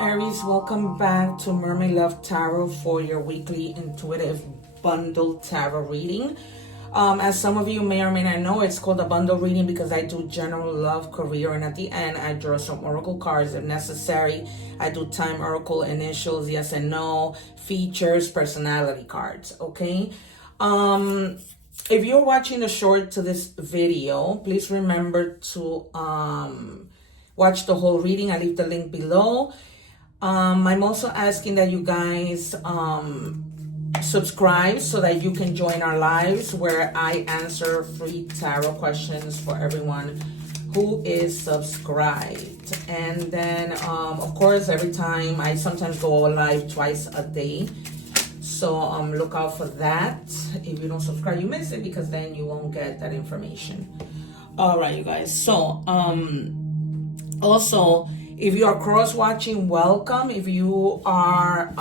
Aries, welcome back to Mermaid Love Tarot for your weekly intuitive bundle tarot reading. As some of you may or may not know, it's called a bundle reading because I do general love, career, and at the end I draw some oracle cards if necessary. I do time oracle, initials, yes and no, features, personality cards, okay? If you're watching the short to this video, please remember to watch the whole reading. I leave the link below. I'm also asking that you guys subscribe so that you can join our lives where I answer free tarot questions for everyone who is subscribed. And then, of course, every time I sometimes go live twice a day. So look out for that. If you don't subscribe, you miss it because then you won't get that information. All right, you guys. So, also, if you are cross-watching, welcome. If you are,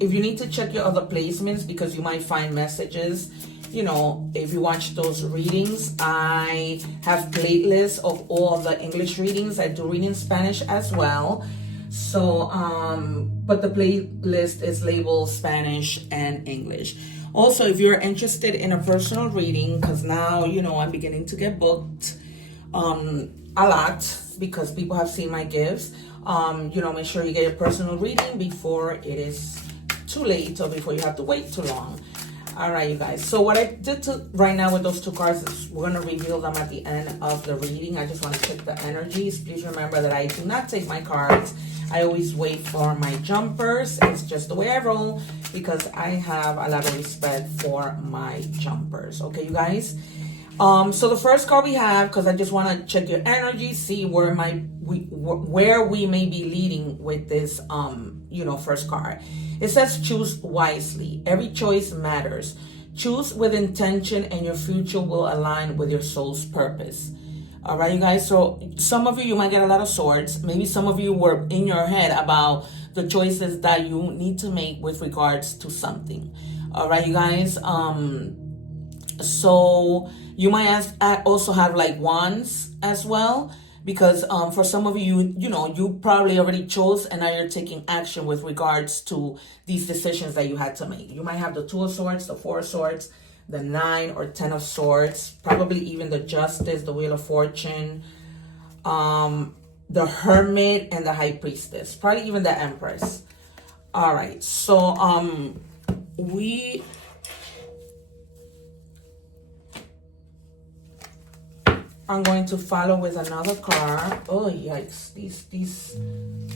if you need to check your other placements because you might find messages, you know, if you watch those readings, I have playlists of all of the English readings. I do read in Spanish as well. So, but the playlist is labeled Spanish and English. Also, if you're interested in a personal reading, because now, you know, I'm beginning to get booked a lot because people have seen my gifts. You know, make sure you get your personal reading before it is too late or before you have to wait too long. All right, you guys. So what I did right now with those two cards is we're going to reveal them at the end of the reading. I just want to check the energies. Please remember that I do not take my cards. I always wait for my jumpers. It's just the way I roll because I have a lot of respect for my jumpers. Okay, you guys? So the first card we have, because I just want to check your energy, see where we may be leading with this, you know, first card. It says choose wisely. Every choice matters. Choose with intention and your future will align with your soul's purpose. All right, you guys. So some of you might get a lot of swords. Maybe some of you were in your head about the choices that you need to make with regards to something. All right, you guys. So you might also have like wands as well, because for some of you, you know, you probably already chose and now you're taking action with regards to these decisions that you had to make. You might have the Two of Swords, the Four of Swords, the 9 or 10 of Swords, probably even the Justice, the Wheel of Fortune, the Hermit, and the High Priestess, probably even the Empress. All right, so I'm going to follow with another card. Oh, yikes. These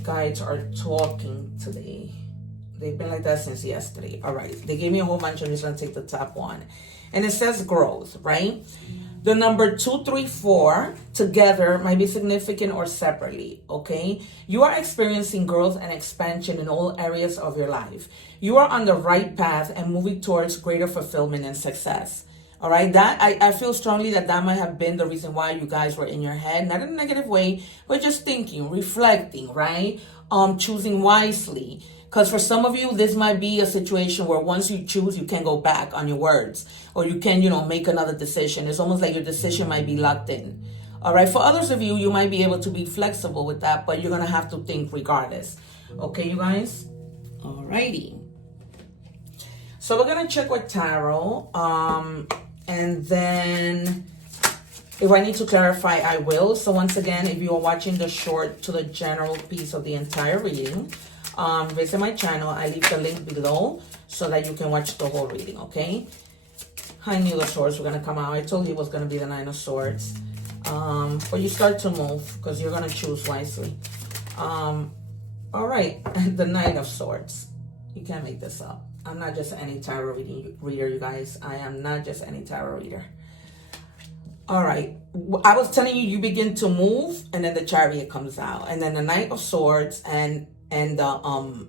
guides are talking today. They've been like that since yesterday. All right. They gave me a whole bunch. I'm just going to take the top one. And it says growth, right? The number 2, 3, 4 together might be significant or separately, okay? You are experiencing growth and expansion in all areas of your life. You are on the right path and moving towards greater fulfillment and success. All right, that I feel strongly that might have been the reason why you guys were in your head, not in a negative way, but just thinking, reflecting, right? Choosing wisely. Because for some of you, this might be a situation where once you choose, you can't go back on your words, or you can, you know, make another decision. It's almost like your decision might be locked in. All right, for others of you, you might be able to be flexible with that, but you're going to have to think regardless. Okay, you guys? All righty. So we're going to check with tarot. And then if I need to clarify, I will. So once again, if you are watching the short to the general piece of the entire reading, visit my channel. I leave the link below so that you can watch the whole reading, okay? I knew the swords were going to come out. I told you it was going to be the 9 of Swords. But you start to move because you're going to choose wisely. All right, the 9 of Swords. You can't make this up. I'm not just any tarot reader, you guys. I am not just any tarot reader. All right. I was telling you, you begin to move, and then the Chariot comes out, and then the Knight of Swords, and the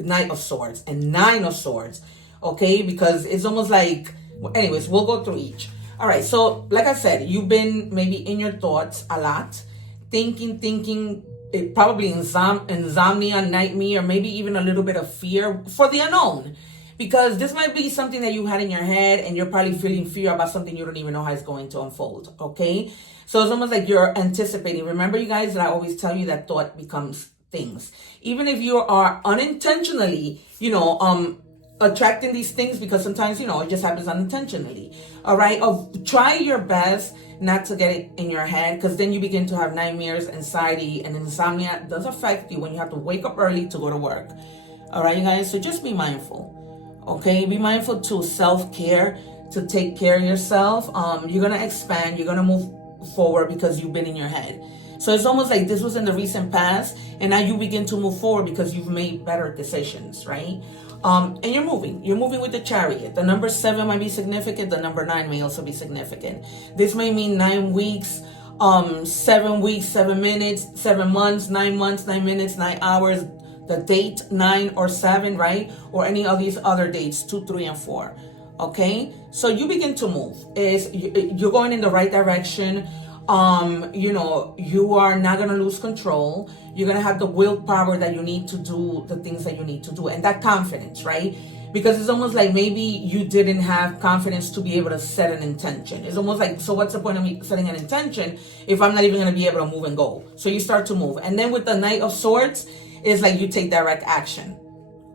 Knight of Swords, and 9 of Swords. Okay, because it's almost like. Anyways, we'll go through each. All right. So, like I said, you've been maybe in your thoughts a lot, thinking. It probably insomnia, nightmare, or maybe even a little bit of fear for the unknown. because this might be something that you had in your head and you're probably feeling fear about something you don't even know how it's going to unfold, okay? So it's almost like you're anticipating. Remember, you guys, that I always tell you that thought becomes things. Even if you are unintentionally, attracting these things, because sometimes, it just happens unintentionally, all right? Try your best not to get it in your head, because then you begin to have nightmares, anxiety, and insomnia does affect you when you have to wake up early to go to work. All right, you guys, so just be mindful, okay? Be mindful to self-care, to take care of yourself. You're going to expand, you're going to move forward because you've been in your head. So it's almost like this was in the recent past, and now you begin to move forward because you've made better decisions, right? And you're moving with the Chariot. The number 7 might be significant. The number 9 may also be significant. This may mean 9 weeks, 7 weeks, 7 minutes, 7 months, 9 minutes, 9 hours, the date 9 or 7, right? Or any of these other dates, 2, 3, and 4. Okay, so you begin to move. You're going in the right direction. You are not going to lose control. You're going to have the willpower that you need to do the things that you need to do, and that confidence, right? Because it's almost like maybe you didn't have confidence to be able to set an intention. It's almost like, so what's the point of me setting an intention if I'm not even going to be able to move and go? So you start to move. And then with the Knight of Swords, it's like you take direct action.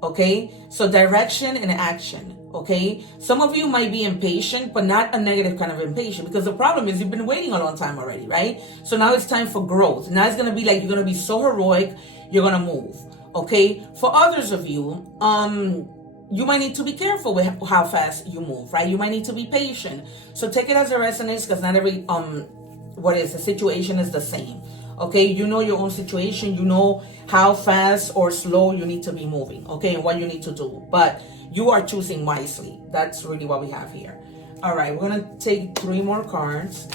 Okay, so direction and action. Okay, some of you might be impatient, but not a negative kind of impatient, because the problem is you've been waiting a long time already, right? So now it's time for growth. Now it's going to be like, you're going to be so heroic, you're going to move. Okay, for others of you, you might need to be careful with how fast you move, right? You might need to be patient. So take it as a resonance, because not every the situation is the same. Okay, you know your own situation, you know how fast or slow you need to be moving, okay, and what you need to do, but you are choosing wisely. That's really what we have here. All right, we're gonna take 3 more cards.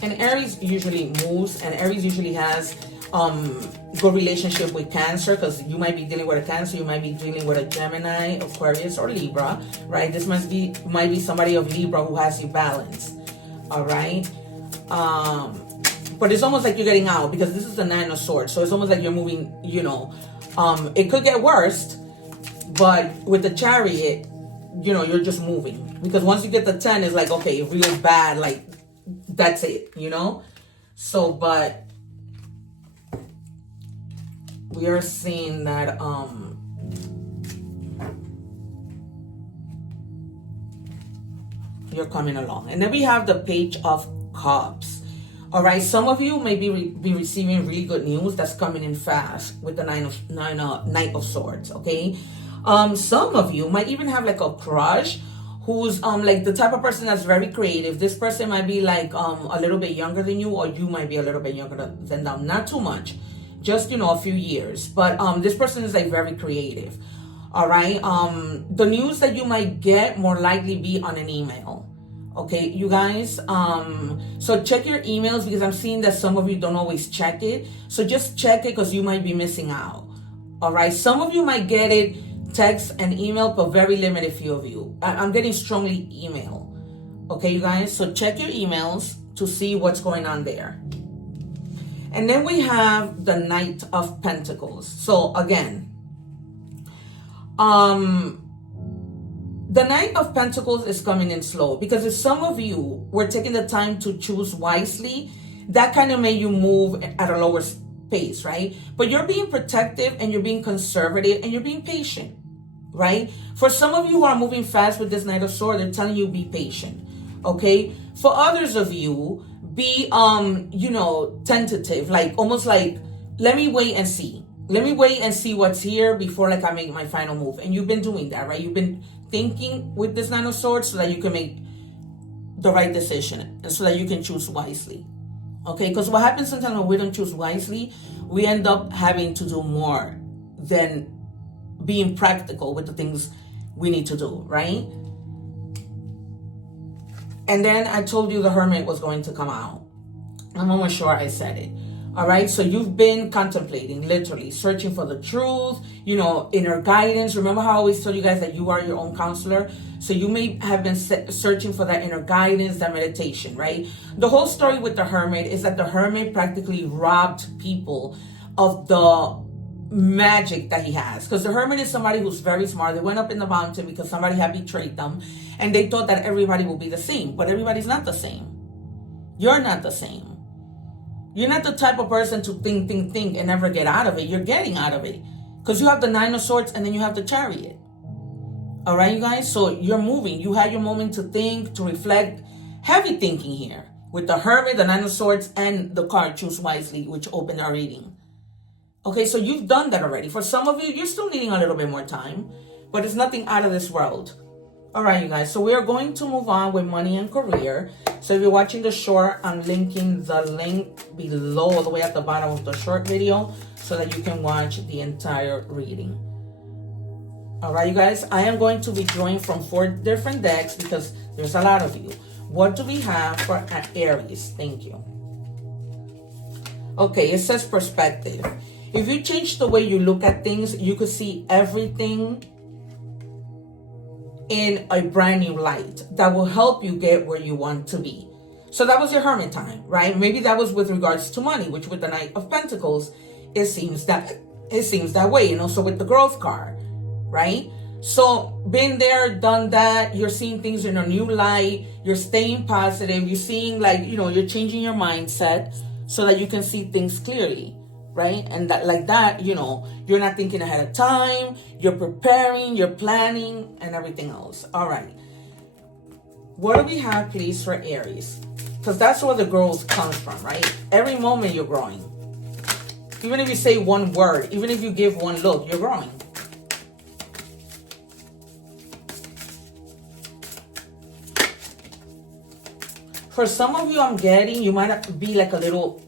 And Aries usually moves, and Aries usually has good relationship with Cancer, because you might be dealing with a Cancer, you might be dealing with a Gemini, Aquarius, or Libra, right? This might be somebody of Libra who has you balanced. All right. But it's almost like you're getting out, because this is the 9 of Swords. So it's almost like you're moving, it could get worse, but with the Chariot, you're just moving. Because once you get the 10, it's like, okay, real bad, like, that's it, So, but we are seeing that, you're coming along. And then we have the Page of Cups. All right, some of you may be receiving really good news that's coming in fast with the Knight of Swords, okay? Some of you might even have like a crush who's like the type of person that's very creative. This person might be like a little bit younger than you, or you might be a little bit younger than them. Not too much, just a few years. But this person is like very creative. All right, the news that you might get more likely be on an email. Okay, you guys, so check your emails, because I'm seeing that some of you don't always check it. So just check it, because you might be missing out. All right, some of you might get it text and email, but very limited few of you. I'm getting strongly email. Okay, you guys, so check your emails to see what's going on there. And then we have the Knight of Pentacles. So again, the Knight of Pentacles is coming in slow, because if some of you were taking the time to choose wisely, that kind of made you move at a lower pace, right? But you're being protective, and you're being conservative, and you're being patient, right? For some of you who are moving fast with this Knight of Swords, they're telling you be patient, okay? For others of you, be, tentative, like almost like, let me wait and see. Let me wait and see what's here before like I make my final move. And you've been doing that, right? You've been thinking with this Nine of Swords so that you can make the right decision and so that you can choose wisely. Okay, because what happens sometimes when we don't choose wisely, we end up having to do more than being practical with the things we need to do, right? And then I told you the Hermit was going to come out. I'm almost sure I said it. All right, so you've been contemplating, literally searching for the truth, inner guidance. Remember how I always tell you guys that you are your own counselor? So you may have been searching for that inner guidance, that meditation, right? The whole story with the Hermit is that the Hermit practically robbed people of the magic that he has, because the hermit is somebody who's very smart. They went up in the mountain because somebody had betrayed them, and they thought that everybody will be the same, but everybody's not the same. You're not the same. You're not the type of person to think and never get out of it. You're getting out of it, because you have the Nine of Swords and then you have the Chariot. All right, you guys, so you're moving. You had your moment to think, to reflect. Heavy thinking here with the Hermit, the Nine of Swords, and the card Choose Wisely, which opened our reading. Okay, so you've done that already. For some of you, you're still needing a little bit more time, but it's nothing out of this world. All right, you guys, so we are going to move on with money and career. So if you're watching the short, I'm linking the link below, all the way at the bottom of the short video, so that you can watch the entire reading. All right, you guys, I am going to be drawing from 4 different decks because there's a lot of you. What do we have for Aries? Thank you. Okay, it says perspective. If you change the way you look at things, you could see everything in a brand new light that will help you get where you want to be. So that was your Hermit time, right? Maybe that was with regards to money, which with the Knight of Pentacles, it seems that way, and also with the growth card, right? So been there, done that. You're seeing things in a new light. You're staying positive. You're seeing, like, you know, you're changing your mindset so that you can see things clearly, right? And that, like that, you know, you're not thinking ahead of time. You're preparing, you're planning, and everything else. All right. What do we have, please, for Aries? Because that's where the growth comes from, right? Every moment you're growing. Even if you say one word, even if you give one look, you're growing. For some of you, I'm getting, you might be like a little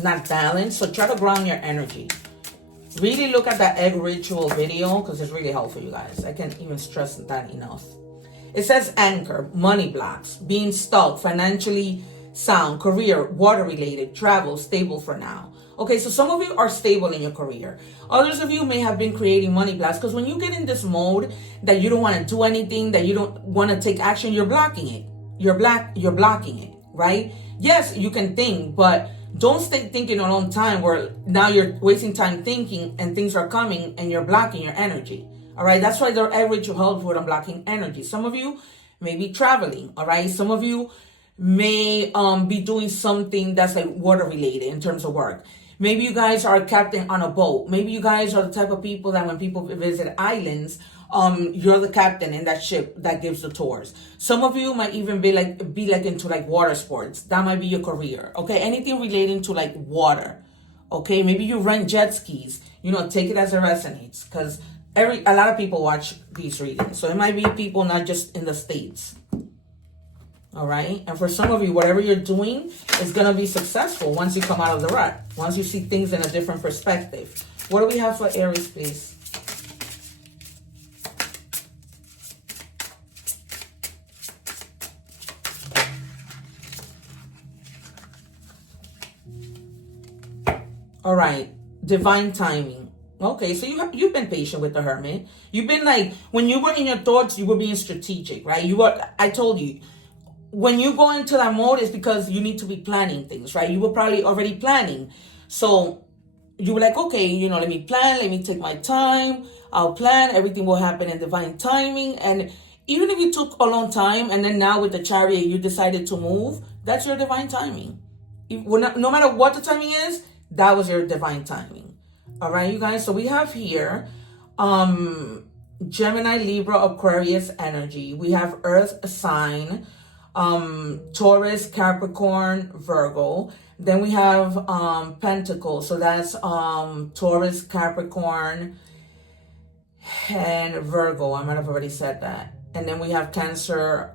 not balanced. So try to ground your energy. Really look at that egg ritual video because it's really helpful, you guys. I can't even stress that enough. It says anchor, money blocks, being stuck, financially sound, career, water related, travel, stable for now. Okay, so some of you are stable in your career. Others of you may have been creating money blocks because when you get in this mode that you don't want to do anything, that you don't want to take action, you're blocking it. You're blocking it, right? Yes, you can think, but don't stay thinking a long time where now you're wasting time thinking and things are coming and you're blocking your energy. All right, that's why the average helps with unblocking energy. Some of you may be traveling, all right? Some of you may be doing something that's like water related in terms of work. Maybe you guys are a captain on a boat. Maybe you guys are the type of people that when people visit islands, you're the captain in that ship that gives the tours. Some of you might even be like into like water sports. That might be your career. Okay, anything relating to like water. Okay, maybe you rent jet skis. You know, take it as it resonates, because a lot of people watch these readings. So it might be people not just in the States. All right, and for some of you, whatever you're doing is gonna be successful once you come out of the rut. Once you see things in a different perspective. What do we have for Aries, please? All right, divine timing. Okay, so you've been patient with the Hermit. You've been like, when you were in your thoughts, you were being strategic, right? I told you, when you go into that mode, it's because you need to be planning things, right? You were probably already planning. So you were like, okay, you know, let me plan, let me take my time. I'll plan, everything will happen in divine timing. And even if it took a long time, and then now with the Chariot, you decided to move, that's your divine timing. No matter what the timing is, that was your divine timing. All right, you guys. So we have here Gemini, Libra, Aquarius energy. We have Earth sign, Taurus, Capricorn, Virgo. Then we have Pentacles. So that's Taurus, Capricorn, and Virgo. I might have already said that. And then we have Cancer,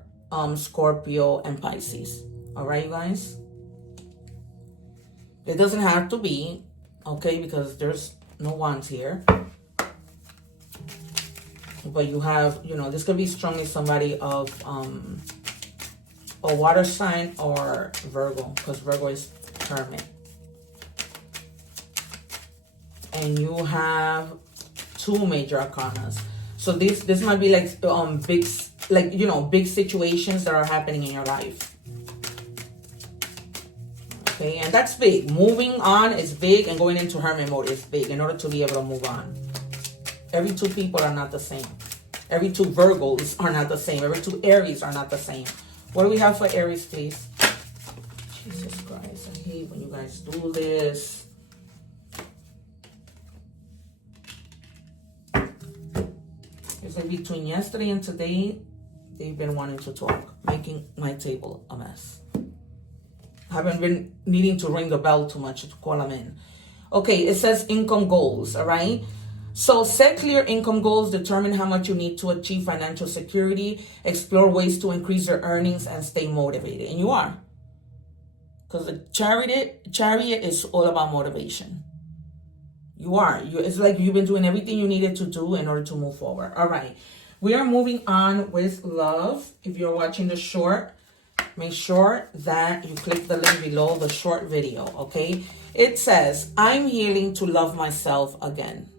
Scorpio, and Pisces. All right, you guys. It doesn't have to be, okay, because there's no wands here. But you have, you know, this could be strongly somebody of a water sign or Virgo, because Virgo is Hermit. And you have 2 major arcanas. So this might be like big, like, you know, big situations that are happening in your life. Okay, and that's big. Moving on is big, and going into hermit mode is big in order to be able to move on. Every two people are not the same. Every two Virgos are not the same. Every two Aries are not the same. What do we have for Aries, please? Jesus Christ, I hate when you guys do this. It's like between yesterday and today, they've been wanting to talk, making my table a mess. I haven't been needing to ring the bell too much to call them in. Okay, it says income goals, all right? So set clear income goals, determine how much you need to achieve financial security, explore ways to increase your earnings, and stay motivated. And you are. Because the chariot is all about motivation. You are. It's like you've been doing everything you needed to do in order to move forward. All right. We are moving on with love. If you're watching the short, make sure that you click the link below the short video, okay? It says, I'm healing to love myself again.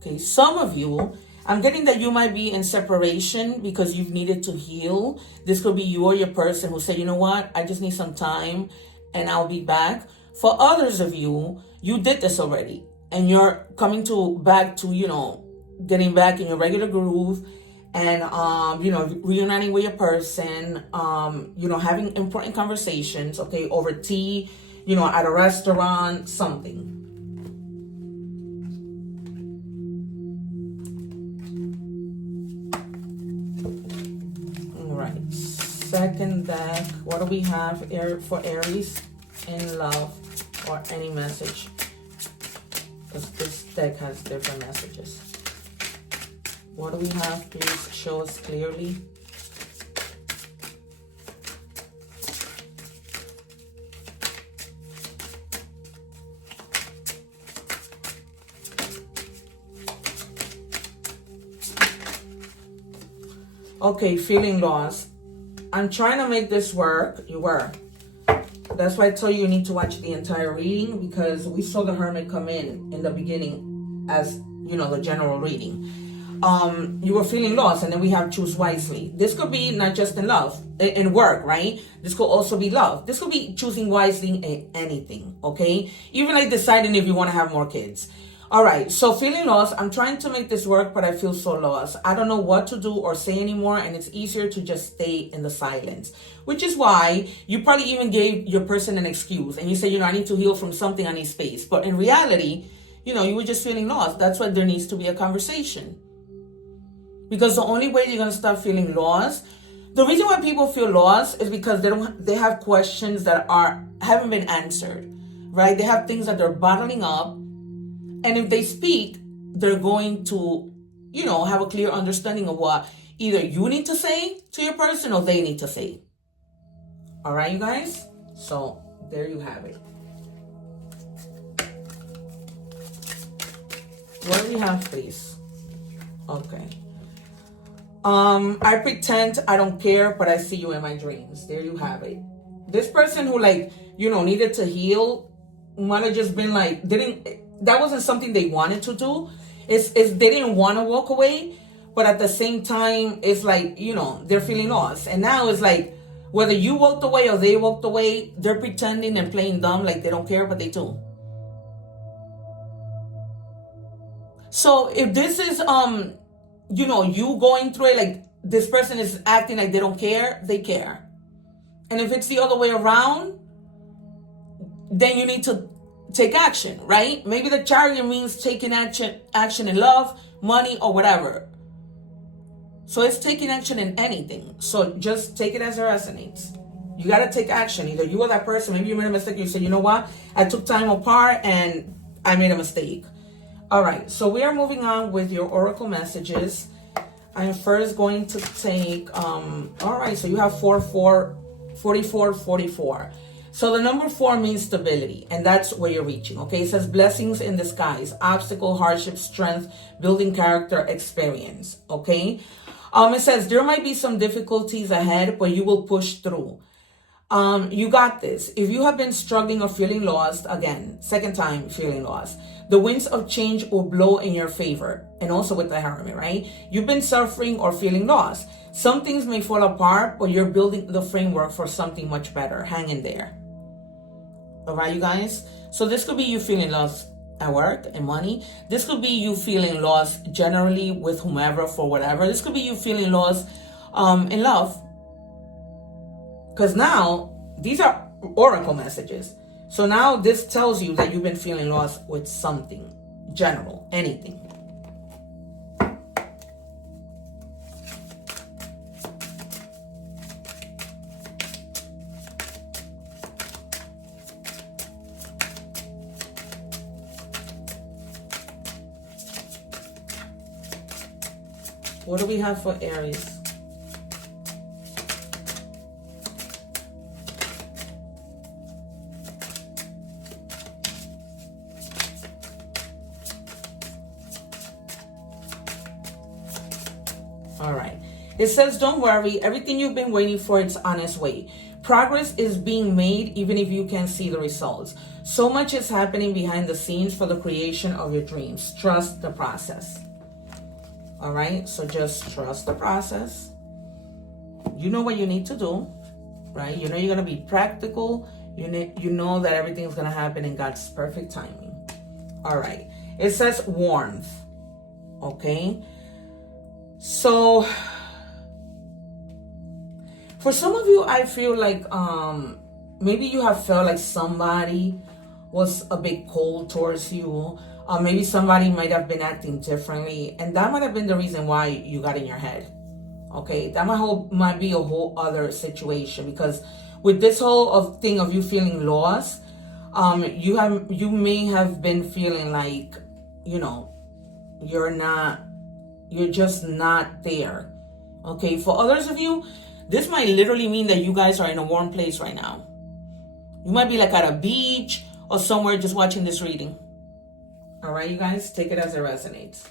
Okay, some of you, I'm getting that you might be in separation because you've needed to heal. This could be you or your person who said, you know what, I just need some time and I'll be back. For others of you, you did this already and you're coming back to, you know, getting back in your regular groove and, you know, reuniting with your person, you know, having important conversations, okay, over tea, you know, at a restaurant, something. Second deck, what do we have for Aries in love or any message? Because this deck has different messages. What do we have? Please show us clearly. Okay, feeling lost. I'm trying to make this work. You were. That's why I told you you need to watch the entire reading, because we saw the Hermit come in the beginning as, you know, the general reading. You were feeling lost, and then we have choose wisely. This could be not just in love, in work, right? This could also be love. This could be choosing wisely in anything, okay? Even like deciding if you want to have more kids. All right, so feeling lost, I'm trying to make this work, but I feel so lost. I don't know what to do or say anymore, and it's easier to just stay in the silence, which is why you probably even gave your person an excuse, and you say, you know, I need to heal from something, I need space. But in reality, you know, you were just feeling lost. That's why there needs to be a conversation. Because the only way you're going to stop feeling lost, the reason why people feel lost is because they have questions that haven't been answered, right? They have things that they're bottling up. And if they speak, they're going to, you know, have a clear understanding of what either you need to say to your person or they need to say. All right, you guys? So there you have it. What do we have, please? Okay. I pretend I don't care, but I see you in my dreams. There you have it. This person who, like, you know, needed to heal might have just been like, that wasn't something they wanted to do. It's they didn't want to walk away, but at the same time, it's like, you know, they're feeling lost. And now it's like, whether you walked away or they walked away, they're pretending and playing dumb like they don't care, but they do. So if this is, you know, you going through it, like this person is acting like they don't care, they care. And if it's the other way around, then you need to take action, right? Maybe the Chariot means taking action in love, money, or whatever. So it's taking action in anything. So just take it as it resonates. You got to take action. Either you or that person, maybe you made a mistake. You said, you know what? I took time apart and I made a mistake. All right. So we are moving on with your oracle messages. I'm first going to take, all right. So you have 44, 44. So the number 4 means stability, and that's where you're reaching, okay? It says blessings in disguise, obstacle, hardship, strength, building character, experience, okay? It says there might be some difficulties ahead, but you will push through. You got this. If you have been struggling or feeling lost, again, second time feeling lost, the winds of change will blow in your favor. And also with the Hermit, right? You've been suffering or feeling lost. Some things may fall apart, but you're building the framework for something much better. Hang in there. All right, you guys. So this could be you feeling lost at work and money. This could be you feeling lost generally with whomever for whatever. This could be you feeling lost in love. Because now these are oracle messages. So now this tells you that you've been feeling lost with something general, anything. What do we have for Aries? All right. It says, don't worry. Everything you've been waiting for, it's on its way. Progress is being made even if you can't see the results. So much is happening behind the scenes for the creation of your dreams. Trust the process. All right, so just trust the process. You know what you need to do, right? You know you're going to be practical. You know that everything's going to happen in God's perfect timing. All right, it says warmth, okay? So for some of you, I feel like maybe you have felt like somebody was a bit cold towards you. Maybe somebody might have been acting differently, and that might have been the reason why you got in your head. Okay, that might be a whole other situation, because with this whole thing of you feeling lost, you may have been feeling like, you know, you're just not there. Okay, for others of you, this might literally mean that you guys are in a warm place right now. You might be like at a beach or somewhere just watching this reading. All right, you guys, take it as it resonates.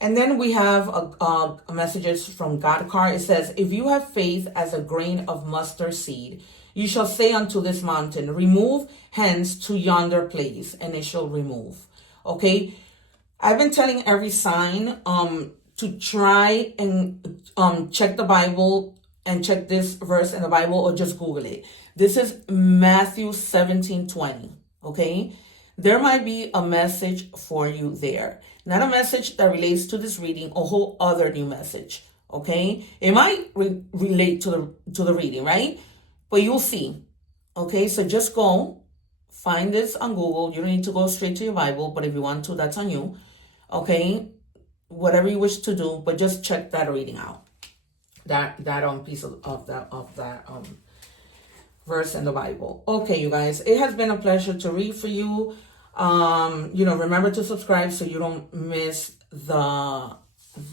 And then we have a messages from God card. It says, if you have faith as a grain of mustard seed, you shall say unto this mountain, remove hence to yonder place, and it shall remove. Okay, I've been telling every sign to try and check the Bible and check this verse in the Bible, or just Google it. This is Matthew 17:20. Okay. There might be a message for you there. Not a message that relates to this reading, a whole other new message, okay? It might relate to the reading, right? But you'll see, okay? So just go, find this on Google. You don't need to go straight to your Bible, but if you want to, that's on you, okay? Whatever you wish to do, but just check that reading out. That piece of that verse in the Bible. Okay, you guys, it has been a pleasure to read for you. Remember to subscribe so you don't miss the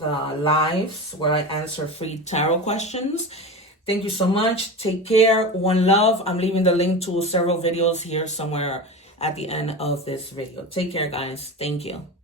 lives where I answer free tarot questions. Thank you so much. Take care. One love. I'm leaving the link to several videos here somewhere at the end of this video. Take care, guys. Thank you.